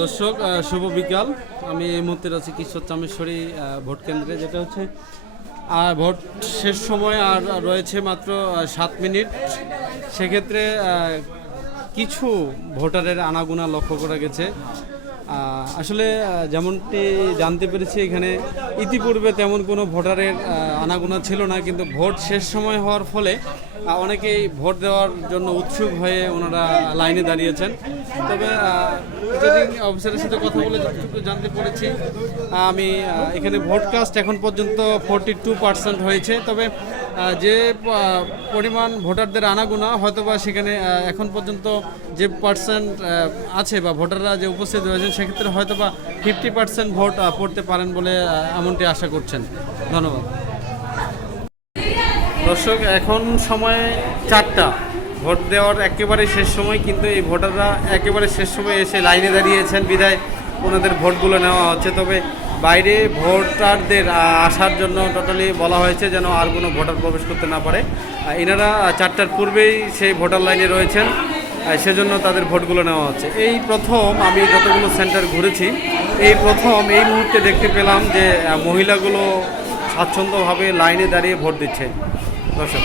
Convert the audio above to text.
দর্শক শুভ বিকাল। আমি এই মুহূর্তে আছি কিশোর চামেশ্বরী ভোট কেন্দ্রে, যেটা হচ্ছে আর ভোট শেষ সময় আর রয়েছে মাত্র সাত মিনিট। সেক্ষেত্রে কিছু ভোটারের আনাগোনা লক্ষ্য করা গেছে। আসলে যেমনটি জানতে পেরেছি, এখানে ইতিপূর্বে তেমন কোনো ভোটারের আনাগোনা ছিল না, কিন্তু ভোট শেষ সময় হওয়ার ফলে অনেকেই ভোট দেওয়ার জন্য উৎসুক হয়ে ওনারা লাইনে দাঁড়িয়েছেন। তবে রিটার্নিং অফিসারের সাথে কথা বলে যতটুকু জানতে পেরেছি আমি এখানে ভোট কাস্ট এখন পর্যন্ত ফোরটি টু পার্সেন্ট হয়েছে। তবে যে পরিমাণ ভোটারদের আনাগোনা, হয়তোবা সেখানে এখন পর্যন্ত যে পার্সেন্ট আছে বা ভোটাররা যে উপস্থিত রয়েছেন, সেক্ষেত্রে হয়তোবা ফিফটি পার্সেন্ট ভোট পড়তে পারেন বলে এমনটি আশা করছেন। ধন্যবাদ। দর্শক, এখন সময় চারটা। ভোট দেওয়ার একেবারে শেষ সময়, কিন্তু এই ভোটাররা একেবারে শেষ সময় এসে লাইনে দাঁড়িয়েছেন। বিধায় ওনাদের ভোটগুলো নেওয়া হচ্ছে। তবে বাইরে ভোটারদের আসার জন্য টোটালি বলা হয়েছে যেন আর কোনো ভোটার প্রবেশ করতে না পারে। এনারা চারটার পূর্বেই সেই ভোটার লাইনে রয়েছেন সেজন্য তাদের ভোটগুলো নেওয়া হচ্ছে। এই প্রথম আমি যতগুলো সেন্টার ঘুরেছি, এই প্রথম এই মুহূর্তে দেখতে পেলাম যে মহিলাগুলো স্বাচ্ছন্দ্যভাবে লাইনে দাঁড়িয়ে ভোট দিচ্ছে। দর্শক।